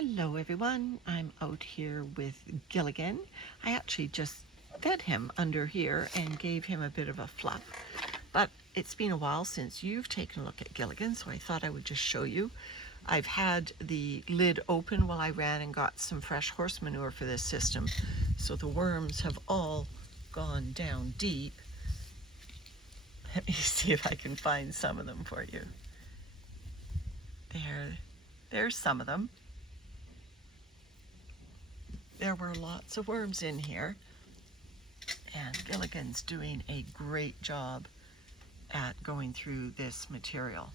Hello everyone, I'm out here with Gilligan. I actually just fed him under here and gave him a bit of a fluff, but it's been a while since you've taken a look at Gilligan, so I thought I would just show you. I've had the lid open while I ran and got some fresh horse manure for this system, so the worms have all gone down deep. Let me see if I can find some of them for you. There's some of them. There were lots of worms in here, and Gilligan's doing a great job at going through this material.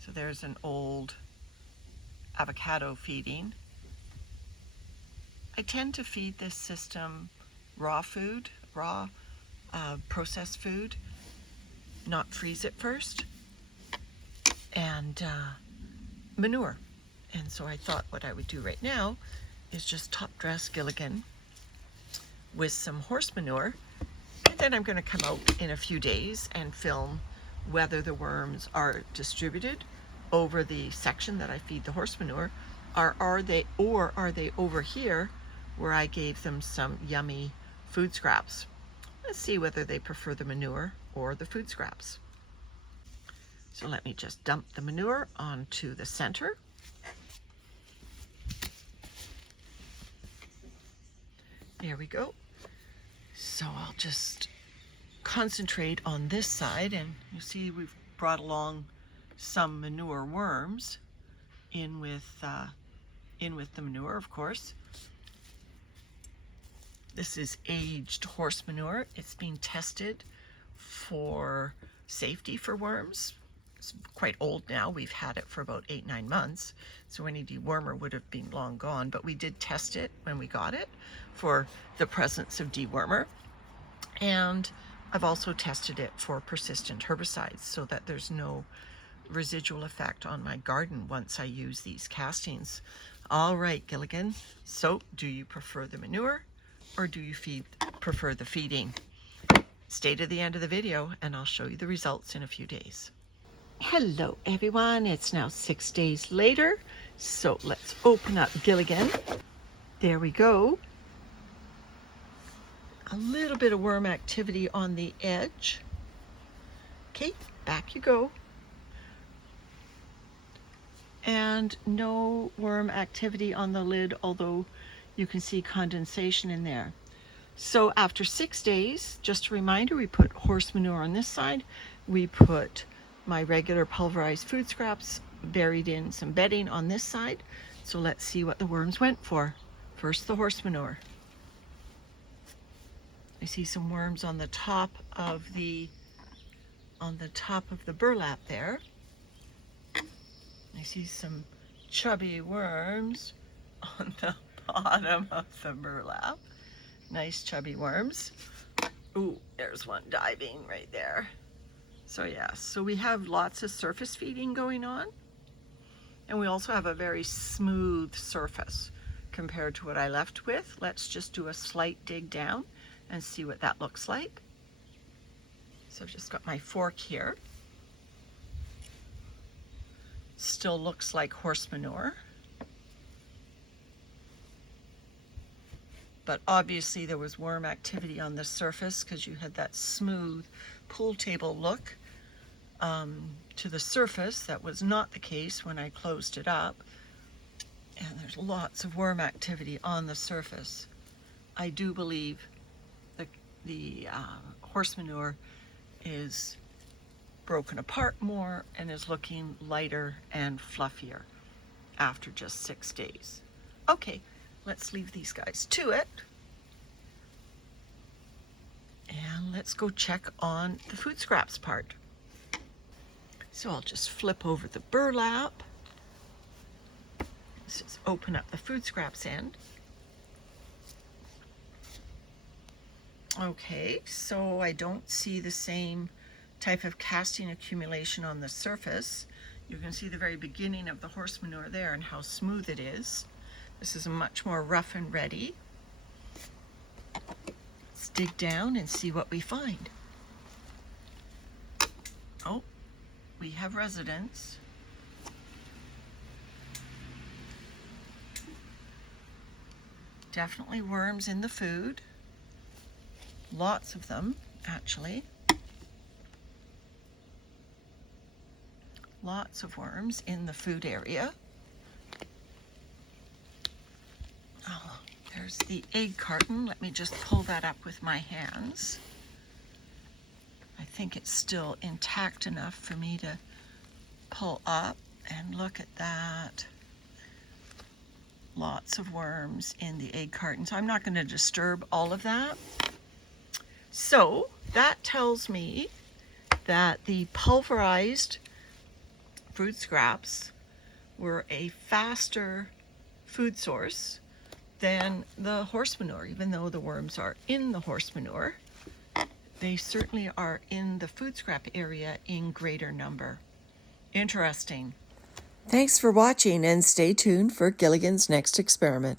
So there's an old avocado feeding. I tend to feed this system raw food, processed food, not freeze it first, and manure. And so I thought what I would do right now is just top dress Gilligan with some horse manure, and then I'm going to come out in a few days and film whether the worms are distributed over the section that I feed the horse manure, or are they over here where I gave them some yummy food scraps. Let's see whether they prefer the manure or the food scraps. So let me just dump the manure onto the center. There we go. So I'll just concentrate on this side, and you see we've brought along some manure worms in with the manure, of course. This is aged horse manure. It's being tested for safety for worms. It's quite old now. We've had it for about 8-9 months, so any dewormer would have been long gone, but we did test it when we got it for the presence of dewormer. And I've also tested it for persistent herbicides so that there's no residual effect on my garden once I use these castings. All right, Gilligan, so do you prefer the manure or do you prefer the feeding? Stay to the end of the video and I'll show you the results in a few days. Hello everyone, it's now 6 days later, so let's open up Gilligan. There we go. A little bit of worm activity on the edge. Okay, back you go. And no worm activity on the lid, although you can see condensation in there. So after 6 days, just a reminder, we put horse manure on this side. We put my regular pulverized food scraps buried in some bedding on this side. So let's see what the worms went for. First, the horse manure. I see some worms on the top of the burlap there. I see some chubby worms on the bottom of the burlap. Nice chubby worms. Ooh, there's one diving right there. So yeah, so we have lots of surface feeding going on, and we also have a very smooth surface compared to what I left with. Let's just do a slight dig down and see what that looks like. So I've just got my fork here. Still looks like horse manure, but obviously there was worm activity on the surface because you had that smooth pool table look to the surface. That was not the case when I closed it up, and there's lots of worm activity on the surface. I do believe the horse manure is broken apart more and is looking lighter and fluffier after just 6 days. Okay, let's leave these guys to it. And let's go check on the food scraps part. So I'll just flip over the burlap. Let's just open up the food scraps end. Okay, so I don't see the same type of casting accumulation on the surface. You can see the very beginning of the horse manure there and how smooth it is. This is much more rough and ready. Let's dig down and see what we find. Oh, we have residents. Definitely worms in the food. Lots of them, actually. Lots of worms in the food area. Oh, there's the egg carton. Let me just pull that up with my hands. I think it's still intact enough for me to pull up, and look at that. Lots of worms in the egg carton. So I'm not going to disturb all of that. So that tells me that the pulverized food scraps were a faster food source than the horse manure. Even though the worms are in the horse manure, they certainly are in the food scrap area in greater number. Interesting. Thanks for watching, and stay tuned for Gilligan's next experiment.